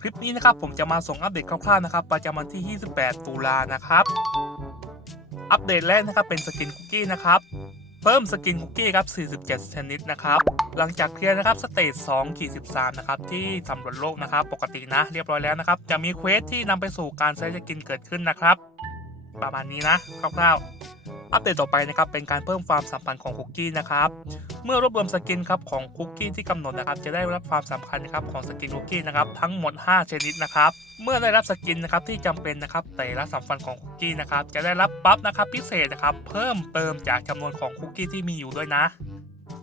คลิปนี้นะครับผมจะมาส่งอัปเดตคร่าวๆนะครับประจำวันที่ 28 ตุลานะครับ อัปเดตแรกนะครับเป็นสกินคุกกี้นะครับเพิ่มสกินคุกกี้ครับ 47 ชนิดนะครับ หลังจากเคลียร์นะครับสเตจ2ขีด13 นะครับ ที่สำรวจโลกนะครับ ปกตินะ เรียบร้อยแล้วนะครับ จะมีเควสที่นำไปสู่การใช้สกินเกิดขึ้นนะครับ ประมาณนี้นะ คร่าวๆ อัปเดตต่อไปนะครับเป็นการเพิ่มความสัมพันธ์ของคุกกี้นะครับเมื่อรวบรวมสกินครับของคุกกี้ที่กำหนดนะครับจะได้รับความสำคัญนะครับของสกินคุกกี้นะครับทั้งหมด 5 ชนิดนะครับเมื่อได้รับสกินนะครับที่จำเป็นนะครับแต่ละสัมพันธ์ของคุกกี้นะครับจะได้รับบัฟนะครับพิเศษนะครับเพิ่มเติมจากจำนวนของคุกกี้ที่มีอยู่ด้วยนะ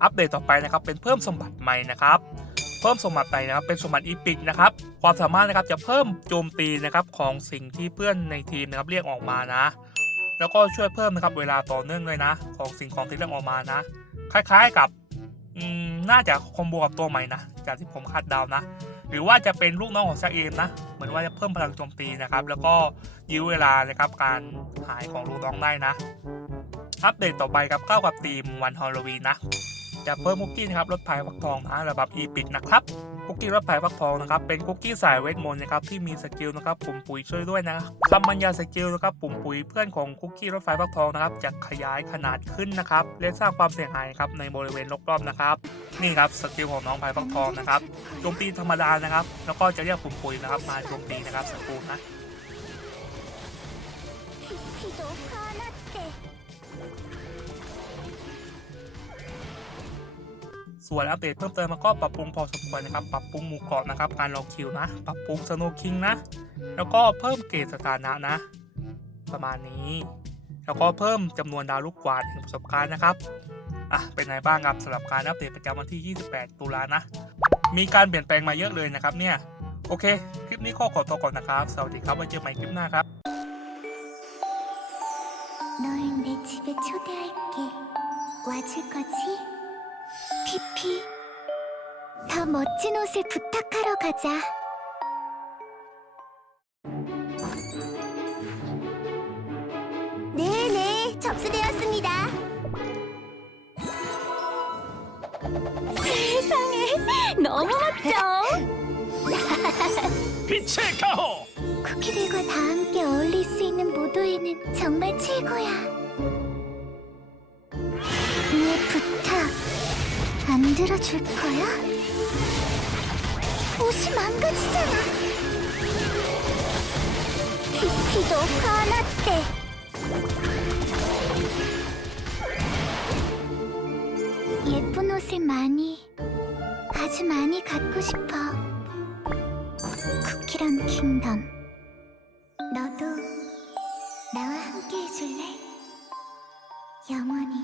อัปเดตต่อไปนะครับเป็นเพิ่มสมบัติใหม่นะครับเพิ่มสมบัติใหม่นะครับเป็นสมบัติอีพิกนะครับความสามารถนะครับจะเพิ่มโจมตีนะครับของสิ่งที่เพื่อนในทีมนะครับเรียกออกมานะ แล้วก็ช่วยเพิ่มนะครับเวลาต่อเนื่องเลยนะ ของสิ่งของที่เรียกออกมานะ คล้ายๆกับน่าจะคอมโบกับตัวใหม่นะ จากที่ผมคาดเดานะ หรือว่าจะเป็นลูกน้องของซาเอมนะ เหมือนว่าจะเพิ่มพลังโจมตีนะครับ แล้วก็ยื้อเวลานะครับการหายของลูกน้องได้นะ อัปเดตต่อไปครับเข้ากับทีมวันฮอลโลวีนนะ จะเพิ่มคุกกี้นะครับลดภัยฟักทองนะระดับอีพิกนะครับคุกกี้รถไฟฟักทองนะครับเป็นคุกกี้สายเวทมนต์นะครับที่มีสกิลนะครับปุ่มปุ๋ยช่วยด้วยนะคำบรรยายสกิลนะครับปุ่มปุ๋ยเพื่อนของคุกกี้รถไฟฟักทองนะครับจะขยายขนาดขึ้นนะครับและสร้างความเสียหายครับในบริเวณรอบๆนะครับนี่ครับสกิลของน้องไฟฟักทองนะครับโจมตีธรรมดานะครับ แล้วก็จะเรียกปุ่มปุ๋ยนะครับมาโจมตีนะครับศัตรูนะ ส่วนอัปเดตเพิ่มเติมมันก็ปรับปรุงพอสมควรนะครับ ปรับปรุงหมู่เกาะนะครับ การรอคิวนะ ปรับปรุงสโนว์คิงนะ แล้วก็เพิ่มเกรดสถานะนะ ประมาณนี้ แล้วก็เพิ่มจำนวนดาวลูกกวาดแห่งประสบการณ์นะครับอะเป็นไงบ้างครับสำหรับการอัปเดตประจำวันที่ 28 ตุลานะ มีการเปลี่ยนแปลงมาเยอะเลยนะครับเนี่ยโอเค คลิปนี้ก็ขอตัวก่อนนะครับ สวัสดีครับไว้เจอใหม่คลิปหน้าครับ너의내집에초대할게와줄거지 피피 더 멋진 옷을 부탁하러 가자 네네 접수되었습니다 세상에 너무 멋져 빛의 가호! 쿠키들과 다 함께 어울릴 수 있는 무도회는 정말 최고야. 안 들어줄 거야? 옷이 망가지잖아. 피피도 화났대. 예쁜 옷을 많이 아주 많이 갖고 싶어. 쿠키런 킹덤 너도 나와 함께 해줄래? 영원히